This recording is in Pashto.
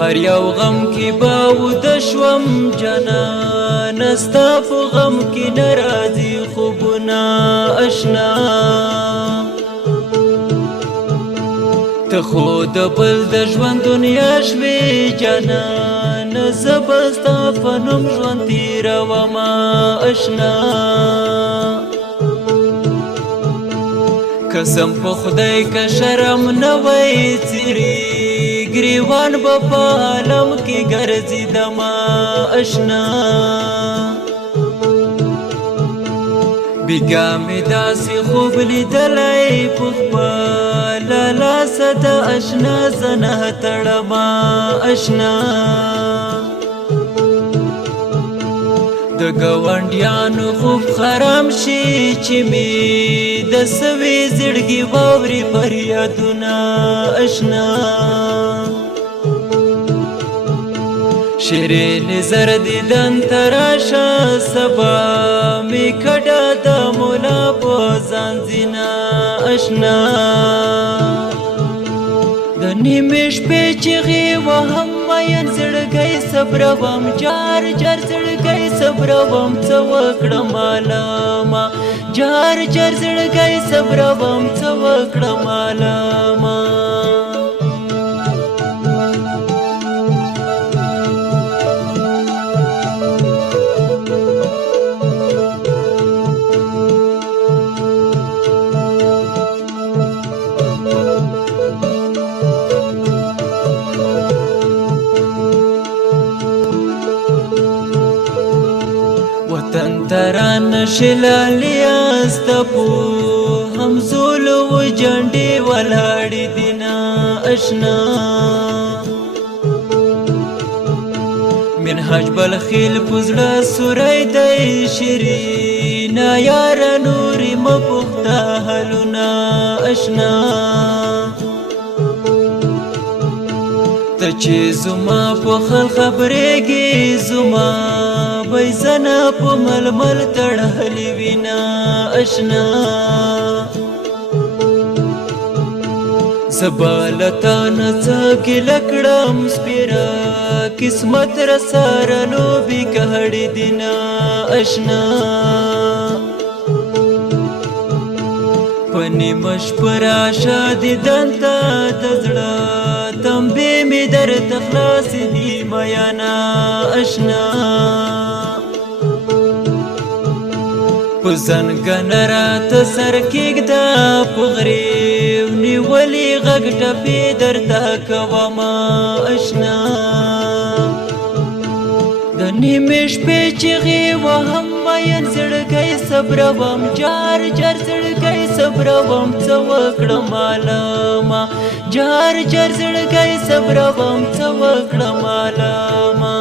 هر یو غم کی باوده شوم جانان ستا په غم کی ناراضي خوبونه اشنا ته خو د بل د ژوند دنیا شوې جانان زه به ستا په نوم ژوند تېرومه اشنا قسم په خدای که شرم نه وای څیرې ګریوان به په عالم کې ګرځېدمه اشنا بیګا مې داسې خوب لیدلی په خپله لاسه د اشنا زه نه تړمه اشنا د ګاونډیانو خوب خراب شي چې مې د سوي زړګي واوري فریادونه اشنا شیرین زر دیدن تراشه سبا می کډه د مولا په ځانځینه اشنا د نیمې شپې چغې وهم مین زړګی صبروم جار جار زړګی صبروم څه وکړم عالمه جار جار زړګی صبروم څه وکړم عالمه وطن تران شلالیا استپو همزول و جنډي ولاړې دینا اشنا منهج بلخیل پزړه سورای دی شیرینا یار نوري مپخته حلونه اشنا ته چې زما په خل خبرېږي زما بیزنا په ململ تړلې وینا اشنا زبالتا نڅا کې لکړم سپیرا قسمت را سره لوبي کهړې دینا اشنا پنی مش پر آشا دیدنتا دزړه تمبې می در تخلاص دی میانا اشنا پزنګن رات سر کېږده په غریو نیولې غږ ټپې درته کومه اشنا د نیمې شپې چغې وهم مین زړګی صبروم جار جار زړګی صبروم څه وکړم عالمه جار جار زړګی صبروم څه وکړم عالمه